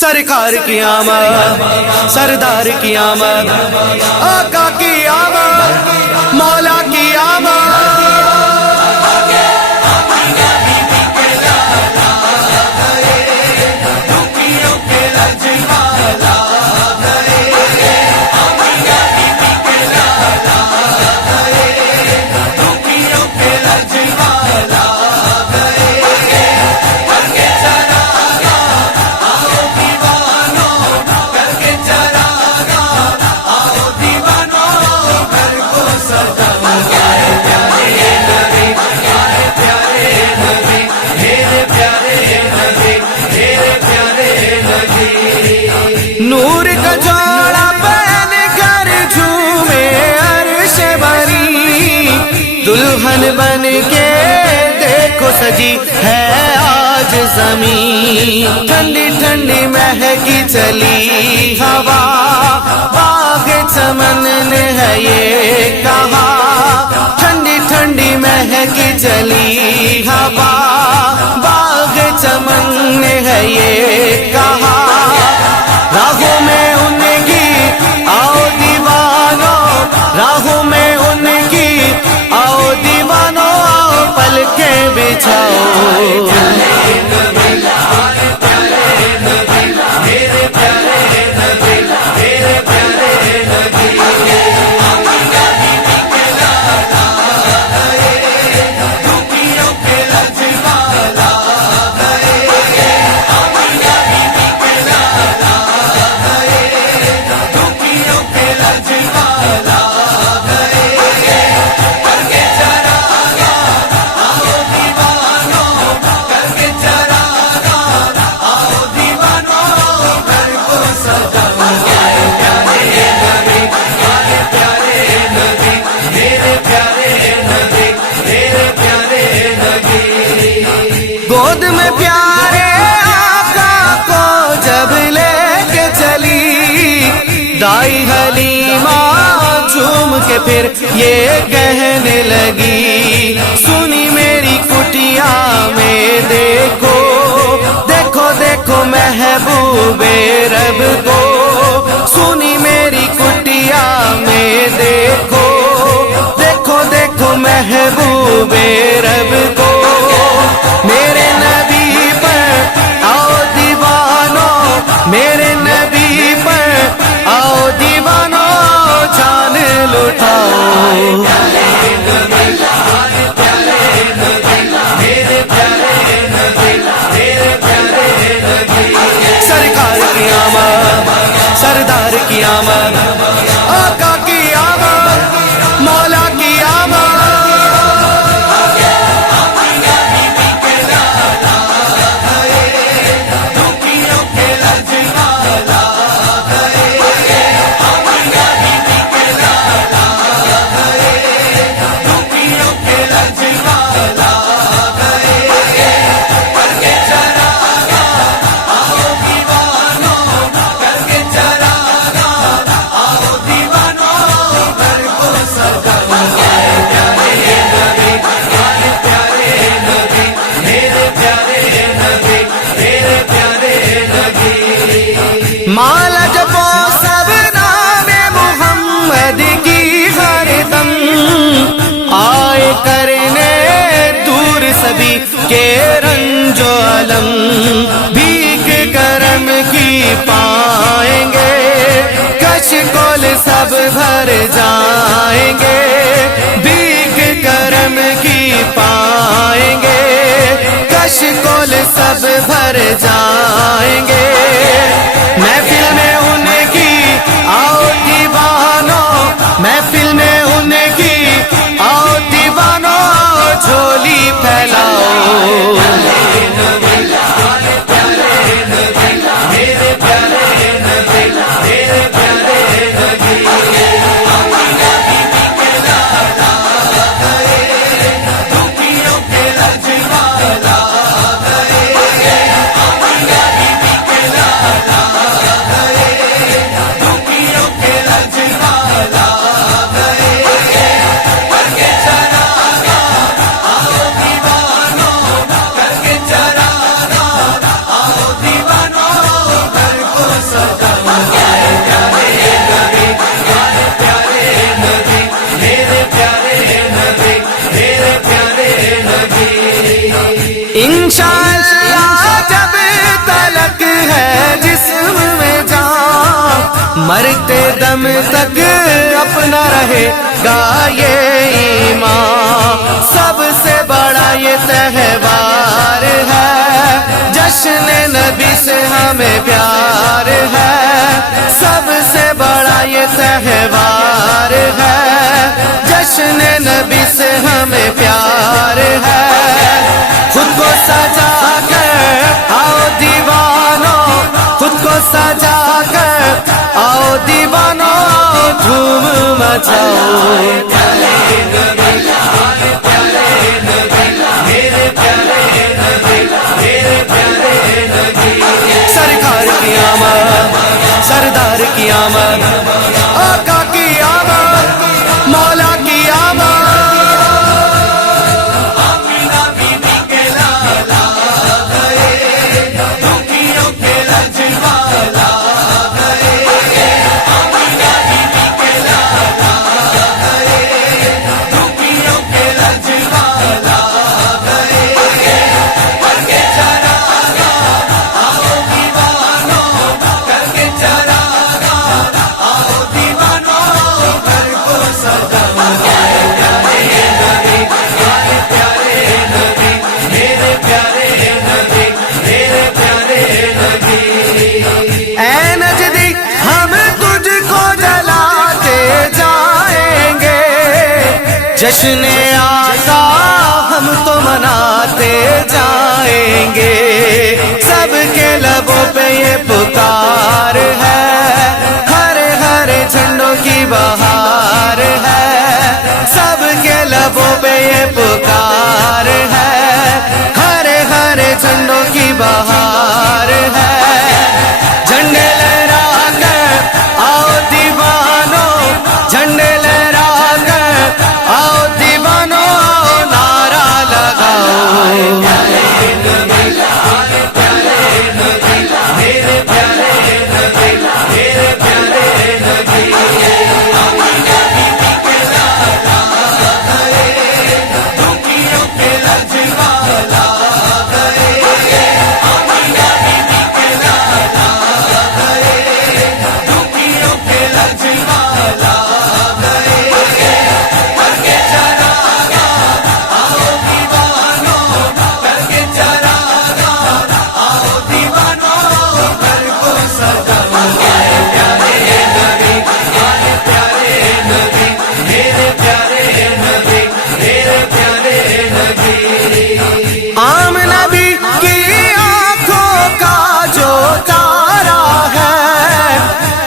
سرکار کی آمد، سردار کی آمد، آقا کی آمد، مولا کی آمد۔ نور کا جوڑا پہن کر جھومے عرش بری، دلہن بن کے دیکھو سجی ہے آج زمین۔ ٹھنڈی ٹھنڈی مہکی چلی ہوا، باغ چمن نے ہے یہ کہا۔ ٹھنڈی ٹھنڈی مہکی چلی ہوا، باغ چمن نے ہے یہ کہا۔ راہوں میں ان کی آؤ دیوانو، راہوں میں ان کی آؤ دیوانو، آؤ پلکیں بچھاؤ۔ گود میں پیارے آقا کو جب لے کے چلی، دائی حلیمہ جھوم کے پھر یہ کہنے لگی، سنی میری کٹیا میں دیکھو، دیکھو دیکھو محبوب رب کو۔ سنی میری کٹیا میں دیکھو، دیکھو دیکھو محبوب رب کو۔ میرے نبی پر آؤ دیوانو، میرے نبی پر آؤ دیوانو، جان لٹاؤ۔ سرکار کی آمد، سردار کی آمد، آقا کی آمد، مولا کی آمد۔ مالا جپو سب نام محمد کی ہر دم، آئے کرنے دور سبھی کے رنج و علم۔ بھیک کرم کی پائیں گے، کش کول سب بھر جائیں گے۔ بھیک کرم کی پائیں گے، کش کول سب بھر جائیں گے۔ محفل میں ان کی آؤ دیوانو، محفل میں ان کی آؤ دیوانو، جھولی پھیلاؤ۔ مرتے دم تک اپنا رہے گا یہ ایمان، سب سے بڑا یہ تہوار ہے، جشن نبی سے ہمیں پیار ہے، سب سے بڑا یہ تہوار ہے، جشن نبی سے ہمیں پیار ہے۔ خود کو سجا کر آؤ دیوانوں، خود کو سجا کر آؤ دیوانوں، آؤ دھوم مچاؤ۔ سرکار کی آمد، سردار کی آمد، آقا کی آمد، مولا کی آمد۔ جشن آقا ہم تو مناتے جائیں گے، سب کے لبوں پہ یہ پکار ہے، ہر ہر جھنڈوں کی بہار ہے، سب کے لبوں پہ یہ پکار ہے، ہر ہر جھنڈوں کی بہار ہے۔ جھنڈے لہرا کر آؤ دیوانوں، جھنڈے لہرا کر آؤ دیوانوں، نعرہ لگاؤ۔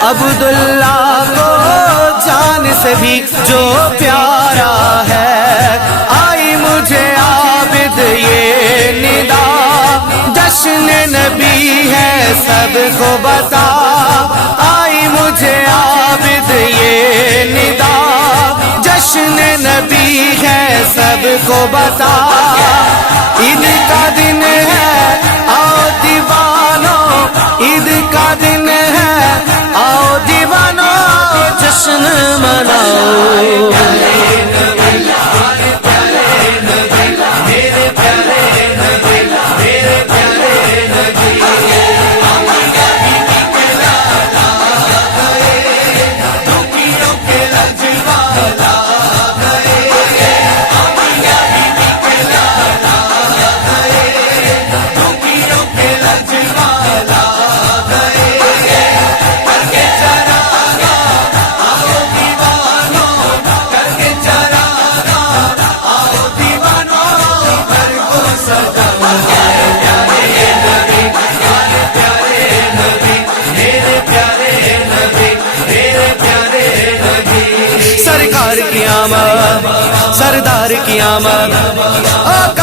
عبداللہ کو جان سے بھی جو پیارا ہے، آئی مجھے عابد یہ ندا، جشن نبی ہے سب کو بتا، آئی مجھے عابد یہ ندا، جشن نبی ہے سب کو بتا۔ عید کا دن ہے آؤ دیوانوں، عید کا دن ہے آؤ دیوانوں، جشن مناؤ۔ سرکار کی آمد، سردار کی آمد، آقا